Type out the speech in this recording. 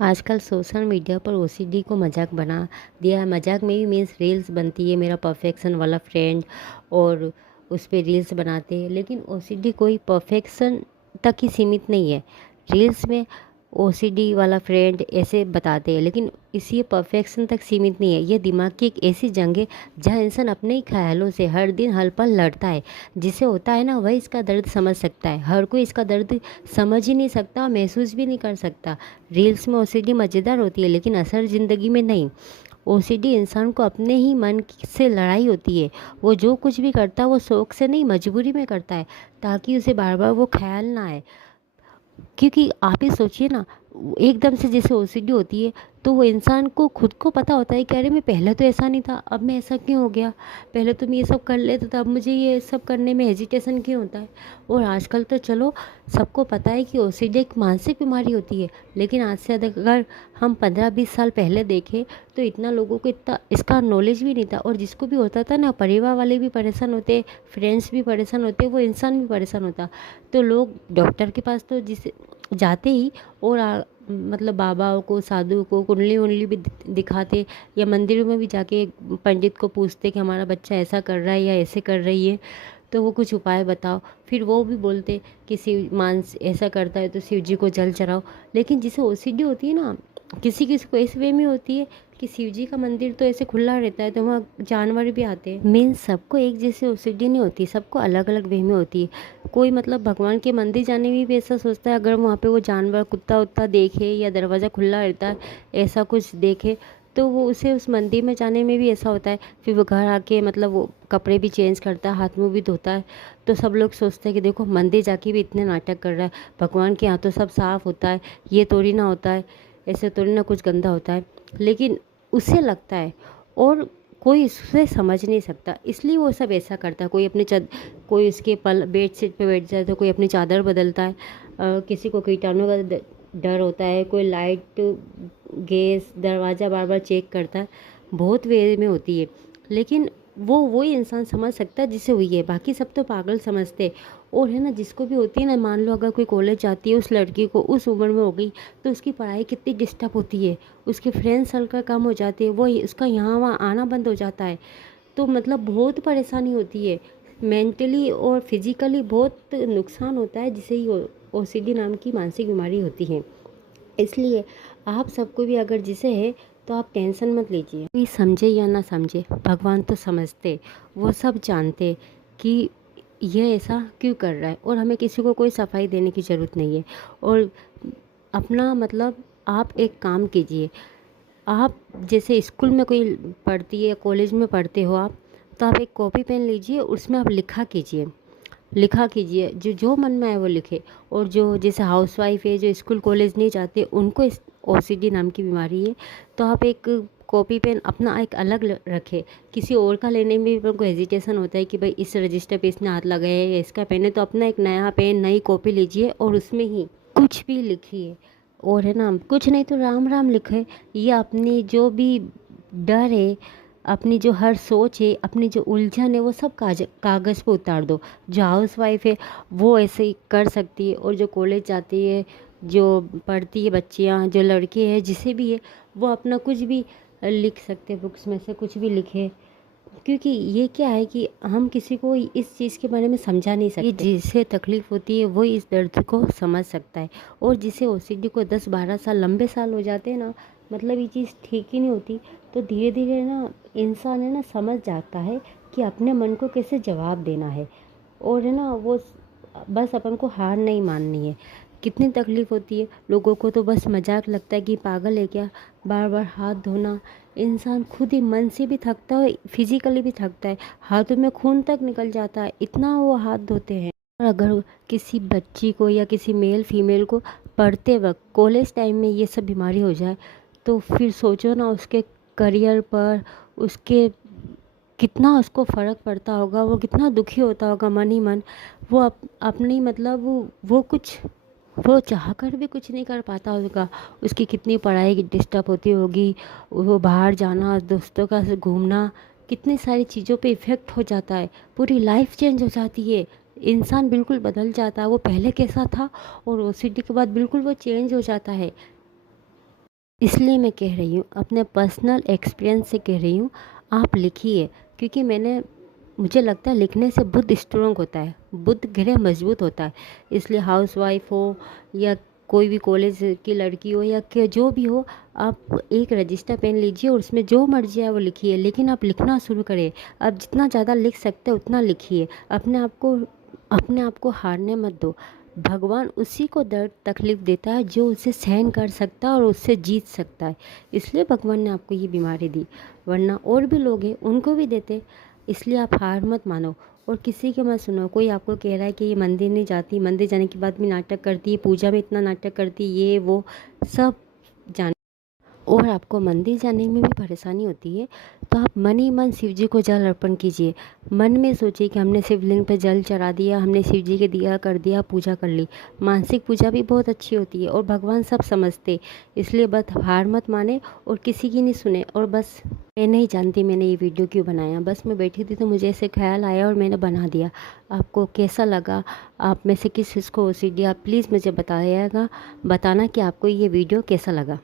आजकल social media पर OCD को मजाक बना दिया है। मजाक में भी मीन्स रील्स बनती है, मेरा परफेक्शन वाला फ्रेंड, और उस पे रील्स बनाते हैं। लेकिन ओसीडी कोई परफेक्शन तक ही सीमित नहीं है। रील्स में ओसीडी वाला फ्रेंड ऐसे बताते हैं, लेकिन इसी परफेक्शन तक सीमित नहीं है। ये दिमाग की एक ऐसी जंग है जहाँ इंसान अपने ही ख्यालों से हर दिन हर पल लड़ता है। जिसे होता है ना, वह इसका दर्द समझ सकता है। हर कोई इसका दर्द समझ ही नहीं सकता, महसूस भी नहीं कर सकता। रील्स में ओसीडी मज़ेदार होती है, लेकिन असर ज़िंदगी में नहीं। ओसीडी इंसान को अपने ही मन से लड़ाई होती है। वो जो कुछ भी करता है वो शौक से नहीं, मजबूरी में करता है, ताकि उसे बार बार वो ख्याल ना आए। क्योंकि आप ही सोचिए ना, एकदम से जैसे ओसीडी होती है तो वो इंसान को खुद को पता होता है कि अरे मैं पहले तो ऐसा नहीं था, अब मैं ऐसा क्यों हो गया। पहले तो मैं ये सब कर लेता था, अब मुझे ये सब करने में हेजिटेशन क्यों होता है। और आजकल तो चलो सबको पता है कि ओसीडी एक मानसिक बीमारी होती है, लेकिन आज से अगर हम 15-20 साल पहले देखें तो इतना लोगों को इतना इसका नॉलेज भी नहीं था। और जिसको भी होता था ना, परिवार वाले भी परेशान होते, फ्रेंड्स भी परेशान होते, वो इंसान भी परेशान होता। तो लोग डॉक्टर के पास तो जिसे जाते ही, और मतलब बाबाओं को, साधु को कुंडली उंडली भी दिखाते, या मंदिरों में भी जाके पंडित को पूछते कि हमारा बच्चा ऐसा कर रहा है या ऐसे कर रही है, तो वो कुछ उपाय बताओ। फिर वो भी बोलते कि शिव मांस ऐसा करता है तो शिव जी को जल चढ़ाओ। लेकिन जिसे ओसीडी होती है ना, किसी किसी को इस वे में होती है कि शिव जी का मंदिर तो ऐसे खुला रहता है तो वहाँ जानवर भी आते हैं। मीन्स सबको एक जैसे ओसीडी नहीं होती, सबको अलग अलग वे में होती है। कोई मतलब भगवान के मंदिर जाने में भी ऐसा सोचता है, अगर वहाँ पे वो जानवर कुत्ता उत्ता देखे या दरवाज़ा खुला रहता है ऐसा कुछ देखे, तो वो उसे उस मंदिर में जाने में भी ऐसा होता है। फिर वो घर आके मतलब वो कपड़े भी चेंज करता है, हाथ मुँह भी धोता है। तो सब लोग सोचते हैं कि देखो मंदिर जाके भी इतने नाटक कर रहा है, भगवान के यहाँ तो सब साफ होता है, ये थोड़ी ना होता है, ऐसे थोड़ी ना कुछ गंदा होता है। लेकिन उसे लगता है, और कोई उसे समझ नहीं सकता, इसलिए वो सब ऐसा करता है। कोई अपने कोई उसके पल बेड शीट पे बैठ जाए तो कोई अपनी चादर बदलता है। किसी को कीटाणु का डर होता है, कोई लाइट, गैस, दरवाज़ा बार बार चेक करता है। बहुत वे में होती है, लेकिन वो ही इंसान समझ सकता है जिसे हुई है, बाकी सब तो पागल समझते हैं। और है ना, जिसको भी होती है ना, मान लो अगर कोई कॉलेज जाती है, उस लड़की को उस उम्र में हो गई, तो उसकी पढ़ाई कितनी डिस्टर्ब होती है, उसके फ्रेंड सर्कल कम हो जाते हैं, वो उसका यहाँ वहाँ आना बंद हो जाता है। तो मतलब बहुत परेशानी होती है, मेंटली और फिजिकली बहुत नुकसान होता है, जिसे ही ओसीडी नाम की मानसिक बीमारी होती है। इसलिए आप सबको भी अगर जिसे है तो आप टेंशन मत लीजिए। कोई समझे या ना समझे, भगवान तो समझते, वो सब जानते कि ये ऐसा क्यों कर रहा है, और हमें किसी को कोई सफाई देने की ज़रूरत नहीं है। और अपना मतलब आप एक काम कीजिए, आप जैसे स्कूल में कोई पढ़ती है, कॉलेज में पढ़ते हो आप, तो आप एक कॉपी पेन लीजिए, उसमें आप लिखा कीजिए, जो जो मन में आए वो लिखे। और जो जैसे हाउसवाइफ है, जो स्कूल कॉलेज नहीं जाते, उनको इस ओसीडी नाम की बीमारी है, तो आप एक कॉपी पेन अपना एक अलग रखें। किसी और का लेने में भी उनको हेजिटेशन होता है कि भाई इस रजिस्टर पे इसने हाथ लगाया है या इसका पेन है, तो अपना एक नया पेन, नई कॉपी लीजिए और उसमें ही कुछ भी लिखिए। और है ना, कुछ नहीं तो राम राम लिखे। ये अपनी जो भी डर है, अपनी जो हर सोच है, अपनी जो उलझन है, वो सब कागज़ पे उतार दो। जो हाउस वाइफ है वो ऐसे ही कर सकती है, और जो कॉलेज जाती है, जो पढ़ती है बच्चियाँ, जो लड़के हैं, जिसे भी है, वो अपना कुछ भी लिख सकते हैं, बुक्स में से कुछ भी लिखे। क्योंकि ये क्या है कि हम किसी को इस चीज़ के बारे में समझा नहीं सकते। जिसे तकलीफ़ होती है वो इस दर्द को समझ सकता है। और जिसे ओसीडी को 10-12 साल, लंबे साल हो जाते हैं ना, मतलब ये चीज़ ठीक ही नहीं होती, तो धीरे धीरे ना इंसान है ना समझ जाता है कि अपने मन को कैसे जवाब देना है। और है ना वो बस अपन को हार नहीं माननी है। कितनी तकलीफ़ होती है, लोगों को तो बस मजाक लगता है कि पागल है क्या, बार बार हाथ धोना। इंसान खुद ही मन से भी थकता है, फिजिकली भी थकता है, हाथों में खून तक निकल जाता है, इतना वो हाथ धोते हैं। और अगर किसी बच्ची को या किसी मेल फीमेल को पढ़ते वक्त कॉलेज टाइम में ये सब बीमारी हो जाए, तो फिर सोचो ना उसके करियर पर, उसके कितना उसको फ़र्क पड़ता होगा, वो कितना दुखी होता होगा मन ही मन। वो अपनी मतलब वो चाहकर भी कुछ नहीं कर पाता होगा। उसकी कितनी पढ़ाई की डिस्टर्ब होती होगी, वो बाहर जाना, दोस्तों का से घूमना, कितनी सारी चीज़ों पे इफ़ेक्ट हो जाता है, पूरी लाइफ चेंज हो जाती है। इंसान बिल्कुल बदल जाता है, वो पहले कैसा था और ओसीडी के बाद बिल्कुल वो चेंज हो जाता है। इसलिए मैं कह रही हूँ, अपने पर्सनल एक्सपीरियंस से कह रही हूँ, आप लिखिए। क्योंकि मुझे लगता है लिखने से बुद्ध स्ट्रोंग होता है, बुद्ध गृह मजबूत होता है। इसलिए हाउसवाइफ हो या कोई भी कॉलेज की लड़की हो या जो भी हो, आप एक रजिस्टर पेन लीजिए और उसमें जो मर्जी है वो लिखिए, लेकिन आप लिखना शुरू करें। आप जितना ज़्यादा लिख सकते हैं उतना लिखिए। अपने आप को हारने मत दो। भगवान उसी को दर्द तकलीफ़ देता है जो उसे सहन कर सकता है और उससे जीत सकता है। इसलिए भगवान ने आपको ये बीमारी दी, वरना और भी लोग हैं उनको भी देते। इसलिए आप हार मत मानो और किसी के मत सुनो। कोई आपको कह रहा है कि ये मंदिर नहीं जाती, मंदिर जाने के बाद भी नाटक करती है, पूजा में इतना नाटक करती, ये वो सब जान और आपको मंदिर जाने में भी परेशानी होती है, तो आप मन ही मन शिव जी को जल अर्पण कीजिए। मन में सोचिए कि हमने शिवलिंग पर जल चढ़ा दिया, हमने शिव जी के दिया कर दिया, पूजा कर ली। मानसिक पूजा भी बहुत अच्छी होती है और भगवान सब समझते। इसलिए बस हार मत माने और किसी की नहीं सुने। और बस मैं नहीं जानती मैंने ये वीडियो क्यों बनाया, बस मैं बैठी थी तो मुझे ऐसे ख्याल आया और मैंने बना दिया। आपको कैसा लगा, आप में से किस चीज़ को ओसीडी, आप प्लीज़ मुझे बताना कि आपको ये वीडियो कैसा लगा।